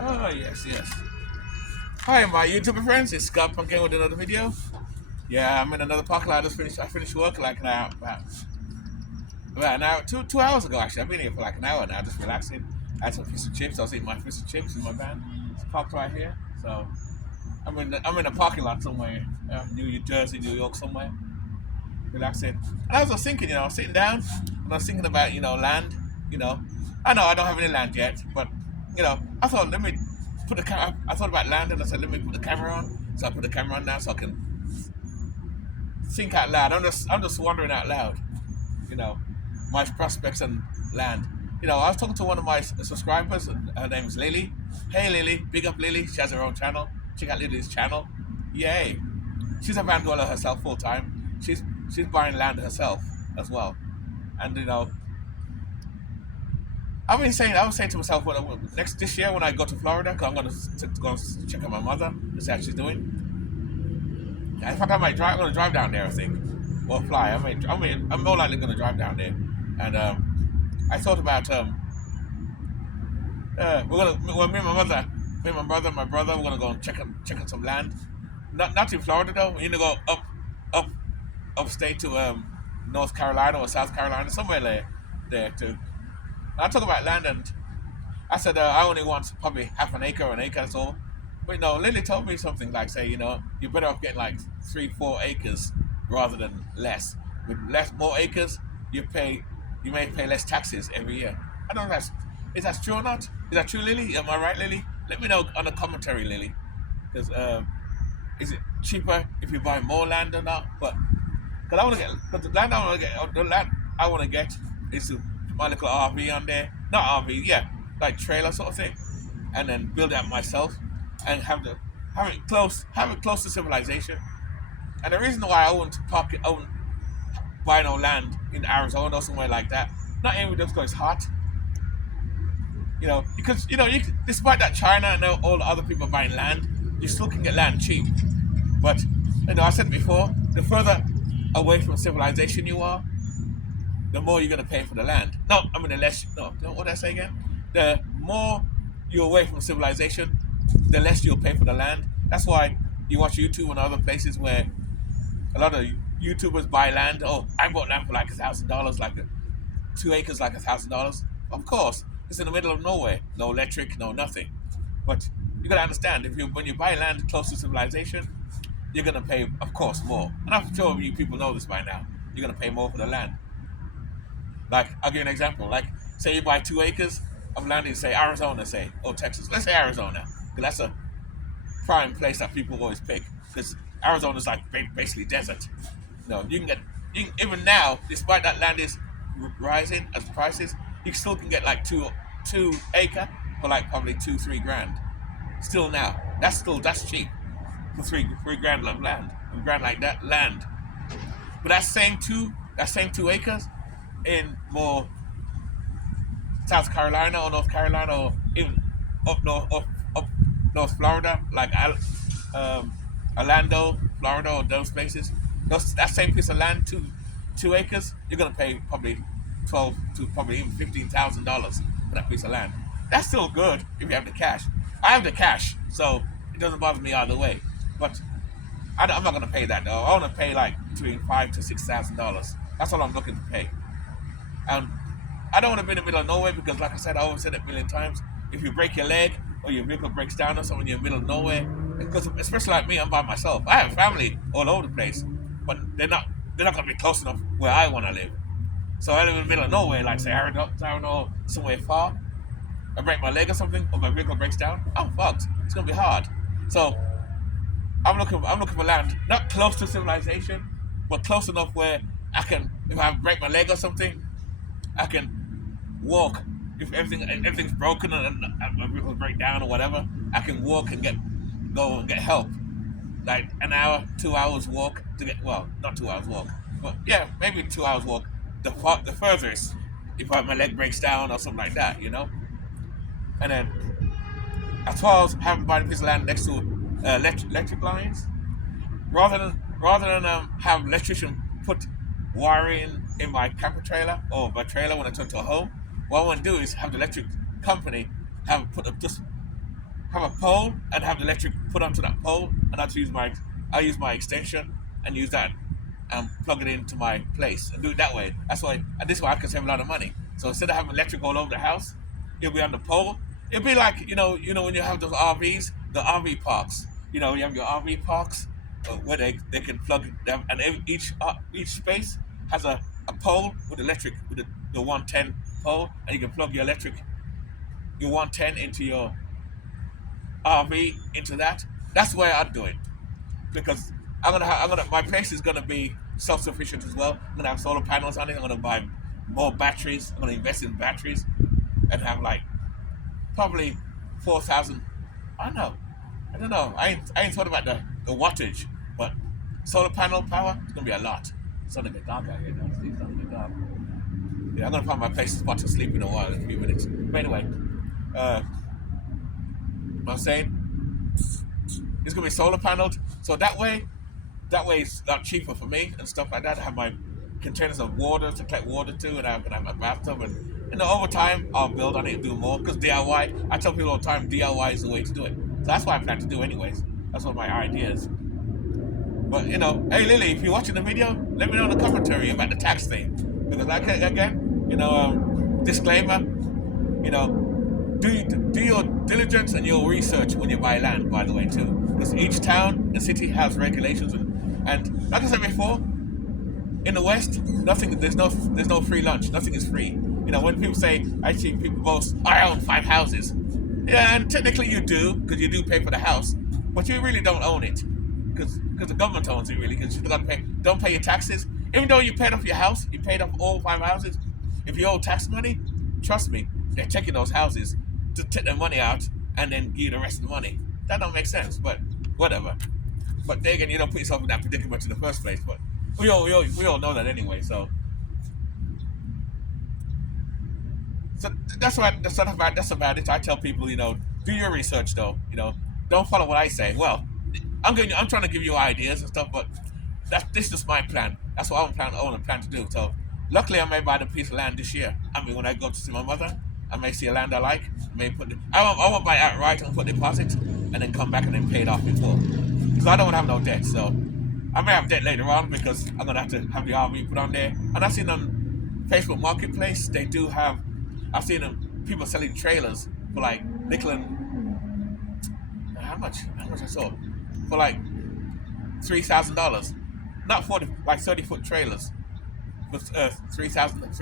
Oh yes, yes. Hi, my YouTuber friends. It's Scott Pumpkin with another video. Yeah, I'm in another parking lot. I finished work like about an hour, two hours ago actually. I've been here for like an hour now, just relaxing. I had some fish and chips. I was eating my fish and chips in my van. It's parked right here. So I'm in a parking lot somewhere, New Jersey, New York somewhere, relaxing. And I was just thinking, sitting down, and I was thinking about land. You know, I know I don't have any land yet, but I thought let me put the camera. I thought about land, and I said let me put the camera on. So I put the camera on now, so I can think out loud. I'm just wondering out loud. You know, my prospects and land. I was talking to one of my subscribers. And her name is Lily. Hey Lily, big up Lily. She has her own channel. Check out Lily's channel. Yay! She's a van dweller herself full time. She's buying land herself as well. And I was saying to myself, next this year when I go to Florida, because I'm going to go check out my mother to see how she's doing. In fact, I'm going to drive down there. I think, or fly. I'm more likely going to drive down there. And I thought about me and my mother, me and my brother, we're gonna go and check on some land. Not in Florida though. We're gonna go up upstate to North Carolina or South Carolina, somewhere there too. And I talk about land, and I said I only want probably half an acre or an acre or so. But no, Lily told me something like, say, you're better off getting like 3-4 acres rather than less. With more acres, you may pay less taxes every year. I don't know if is that true or not? Is that true, Lily? Am I right, Lily? Let me know on the commentary, Lily. Because is it cheaper if you buy more land or not? But because I want to get, cause the land I want to get is to put my little RV on there, not RV, yeah, like trailer sort of thing, and then build it myself and have it close to civilization. And the reason why I won't buy no land in Arizona or somewhere like that, not even just because it's hot, because despite that China and all the other people buying land, you still can get land cheap. But I said before, the further away from civilization you are, the more you're gonna pay for the land. No, I mean the less. No, what did I say again? The more you're away from civilization, the less you'll pay for the land. That's why you watch YouTube and other places where a lot of YouTubers buy land. Oh, I bought land for like $1,000, like 2 acres, like $1,000. Of course, it's in the middle of nowhere, no electric, no nothing. But you gotta understand, when you buy land close to civilization, you're gonna pay, of course, more. And I'm sure you people know this by now. You're gonna pay more for the land. Like, I'll give you an example. Like, say you buy 2 acres of land in, say, Arizona, say, or Texas. Let's say Arizona, because that's a prime place that people always pick. Because Arizona's like basically desert. Even now, despite that land is rising as prices, you still can get like two acre for like probably 2-3 grand. Still now, that's cheap for three grand of land, a grand like that land. But that same 2 acres in more South Carolina or North Carolina or even up North Florida, like Orlando, Florida, or those places. That same piece of land, 2 acres, you're gonna pay probably 12 to probably even $15,000 for that piece of land. That's still good if you have the cash. I have the cash, so it doesn't bother me either way. But I'm not gonna pay that though. I want to pay like between $5,000 to $6,000. That's all I'm looking to pay. And I don't want to be in the middle of nowhere because, like I said, I always said it a million times. If you break your leg or your vehicle breaks down or something, you're in the middle of nowhere. Because especially like me, I'm by myself. I have family all over the place, but they're not gonna be close enough where I want to live. So I live in the middle of nowhere, like say Arizona or somewhere far. I break my leg or something, or my vehicle breaks down. I'm fucked. It's gonna be hard. So I'm looking for land not close to civilization, but close enough where I can, if I break my leg or something, I can walk. If everything's broken and my vehicle break down or whatever, I can walk and go and get help. Like an hour, 2 hours walk to get, well, not 2 hours walk, but yeah, maybe 2 hours walk. The furthest, if my leg breaks down or something like that, And then as far as having bought a piece of land next to electric lines, rather than have electrician put wiring in my camper trailer or my trailer when I turn to a home, what I want to do is have the electric company just have a pole and have the electric put onto that pole, and I'll use my extension and use that and plug it into my place and do it that way. That's why, and this way I can save a lot of money. So instead of having electric all over the house, it'll be on the pole. It'll be like when you have those RVs, the RV parks. You have your RV parks where they can plug them, and each space has a pole with electric with the 110 pole, and you can plug your 110 into your RV into that. That's the way I'd do it because my place is gonna be self sufficient as well. I'm gonna have solar panels on it. I'm gonna buy more batteries. I'm gonna invest in batteries and have like probably 4,000. I don't know. I ain't thought about the wattage, but solar panel power is gonna be a lot. It's gonna get dark out here now. It's gonna get dark. Yeah, I'm gonna find my place spot to sleep in a while in a few minutes. But anyway, what I'm saying, it's gonna be solar paneled, so that way it's a lot cheaper for me and stuff like that. I have my containers of water to collect water to, and I'm gonna have my bathtub, and over time I'll build on it and do more. Because DIY, I tell people all the time, DIY is the way to do it. So that's what I plan to do, anyways. That's one of my ideas. But hey Lily, if you're watching the video, let me know in the commentary about the tax thing. Because disclaimer, do your diligence and your research when you buy land, by the way, too. Because each town and city has regulations, and like I said before, in the West, there's no free lunch. Nothing is free. When people say, I see people boast, I own 5 houses. Yeah, and technically you do, because you do pay for the house, but you really don't own it, because the government owns it, really, because you don't pay your taxes. Even though you paid off your house, you paid off all 5 houses, if you owe tax money, trust me, they're taking those houses to take their money out and then give you the rest of the money. That don't make sense, but whatever. But there again, you don't put yourself in that predicament in the first place, but we all know that anyway, so that's about it. I tell people, do your research though. Don't follow what I say. Well, I'm trying to give you ideas and stuff, but this is just my plan. That's what I want to plan to do. So, luckily, I may buy the piece of land this year. I mean, when I go to see my mother, I may see a land I like. I won't buy it outright and put deposits, and then come back and then pay it off in full. Because I don't want to have no debt. So, I may have debt later on because I'm gonna have to have the RV put on there. And I've seen on Facebook Marketplace, they do have. I've seen people selling trailers for like nickel and how much I saw for like $3,000, not 40, like 30-foot trailers for $3,000.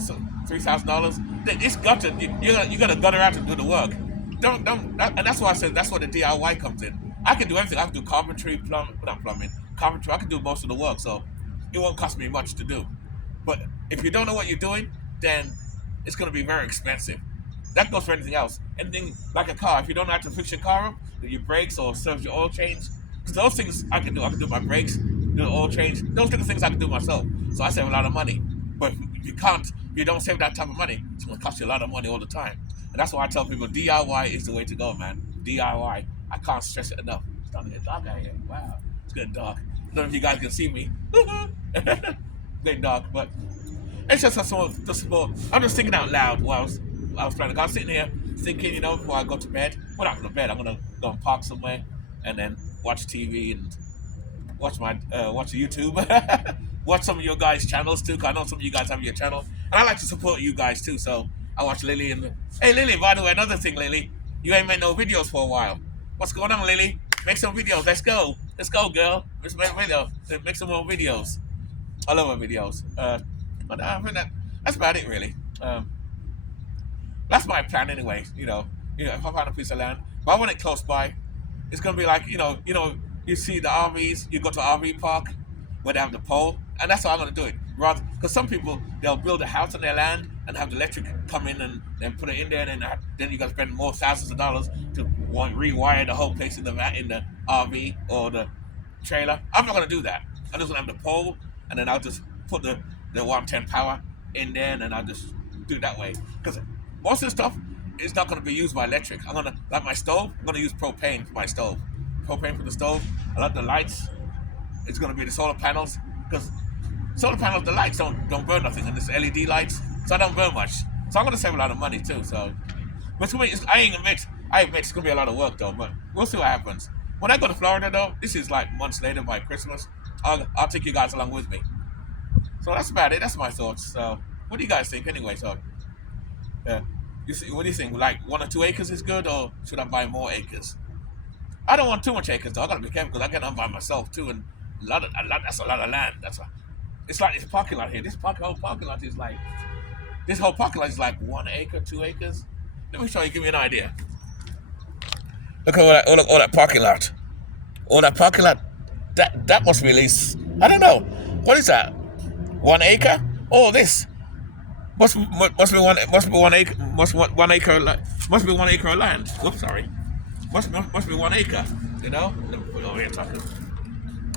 So $3,000. It's gutted. You got to gutter out and do the work. And that's why I said that's where the DIY comes in. I can do everything. I can do carpentry, carpentry. I can do most of the work, so it won't cost me much to do. But if you don't know what you're doing, then it's going to be very expensive. That goes for anything else. Anything like a car. If you don't know how to fix your car up, do your brakes or serve your oil change, because those things I can do. I can do my brakes, do the oil change. Those are the things I can do myself. So I save a lot of money. But if you don't save that type of money, it's going to cost you a lot of money all the time. And that's why I tell people DIY is the way to go, man. DIY. I can't stress it enough. It's starting to get dark out here. Wow. It's getting dark. I don't know if you guys can see me. It's getting dark, but it's just a small support. I'm just thinking out loud while I was planning. I was sitting here thinking, before I go to bed. Well, not go to bed. I'm gonna go and park somewhere and then watch TV and watch YouTube. Watch some of your guys' channels too. Cause I know some of you guys have your channel, and I like to support you guys too. So I watch Lily hey Lily. By the way, another thing, Lily, you ain't made no videos for a while. What's going on, Lily? Make some videos. Let's go, girl. Let's make videos. Make some more videos. I love my videos. But I think that's about it, really. That's my plan, anyway. If I find a piece of land, but I want it close by. It's gonna be like, you see the RVs. You go to an RV park where they have the pole, and that's how I'm gonna do it. Rather, because some people they'll build a house on their land and have the electric come in and then put it in there, and then you got to spend more thousands of dollars to rewire the whole place in the RV or the trailer. I'm not gonna do that. I'm just gonna have the pole, and then I'll just put the 110 power in there, and then I'll just do it that way. Because most of the stuff is not going to be used by electric. Like my stove, I'm going to use propane for my stove. Propane for the stove. I like the lights. It's going to be the solar panels. Because solar panels, the lights don't burn nothing, and it's LED lights, so I don't burn much. So I'm gonna save a lot of money too. So, but to me, I admit it's gonna be a lot of work though. But we'll see what happens. When I go to Florida though, this is like months later by Christmas. I'll take you guys along with me. So that's about it. That's my thoughts. So, what do you guys think anyway? So, yeah, what do you think? Like 1 or 2 acres is good, or should I buy more acres? I don't want too much acres though. I gotta be careful because I get on by myself too, and that's a lot of land. It's like this parking lot here. Whole parking lot is like this whole parking lot is like 1 acre, 2 acres. Let me show you. Give me an idea. Look at all that parking lot. All that parking lot. That must be at least, I don't know. What is that? 1 acre? Oh, this must be 1 acre. Must be 1 acre of land. Whoops, sorry. Must be 1 acre. You know. Let me put it over here talking.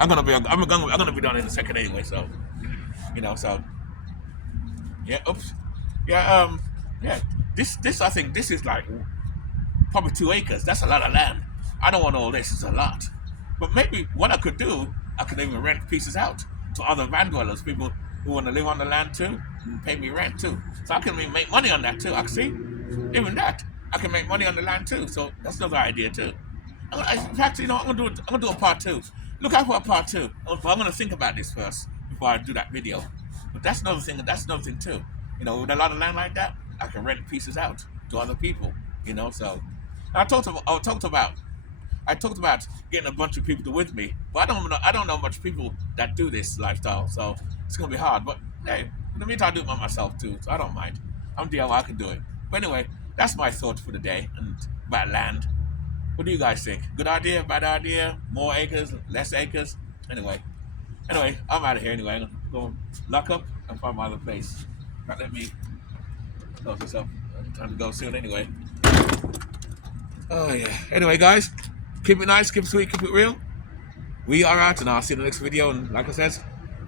I'm gonna be done in a second anyway. So, you know. So, yeah. Oops. Yeah. Yeah. This I think this is like probably 2 acres. That's a lot of land. I don't want all this. It's a lot. But maybe what I could do, I could even rent pieces out to other van dwellers, people who want to live on the land too, and pay me rent too. So I can make money on that too. I can see, even that, I can make money on the land too. So that's another idea too. In fact, you know, I'm gonna do a part two. Look out for a part two. I'm gonna think about this first before I do that video. But that's another thing. That's another thing too. You know, with a lot of land like that, I can rent pieces out to other people. You know, so I talked about getting a bunch of people to with me, but I don't know much people that do this lifestyle, so it's gonna be hard. But hey, in the meantime, I do it by myself too, so I don't mind. I'm DIY, I can do it. But anyway, that's my thought for the day and about land. What do you guys think? Good idea? Bad idea? More acres? Less acres? Anyway, I'm out of here anyway. I'm gonna go lock up and find my other place. Right, let me close this up. Time to go soon anyway. Oh yeah. Anyway, guys, keep it nice, keep it sweet, keep it real. We are out, and I'll see you in the next video. And like I said,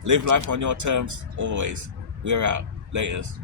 live life on your terms always. We're out. Laters.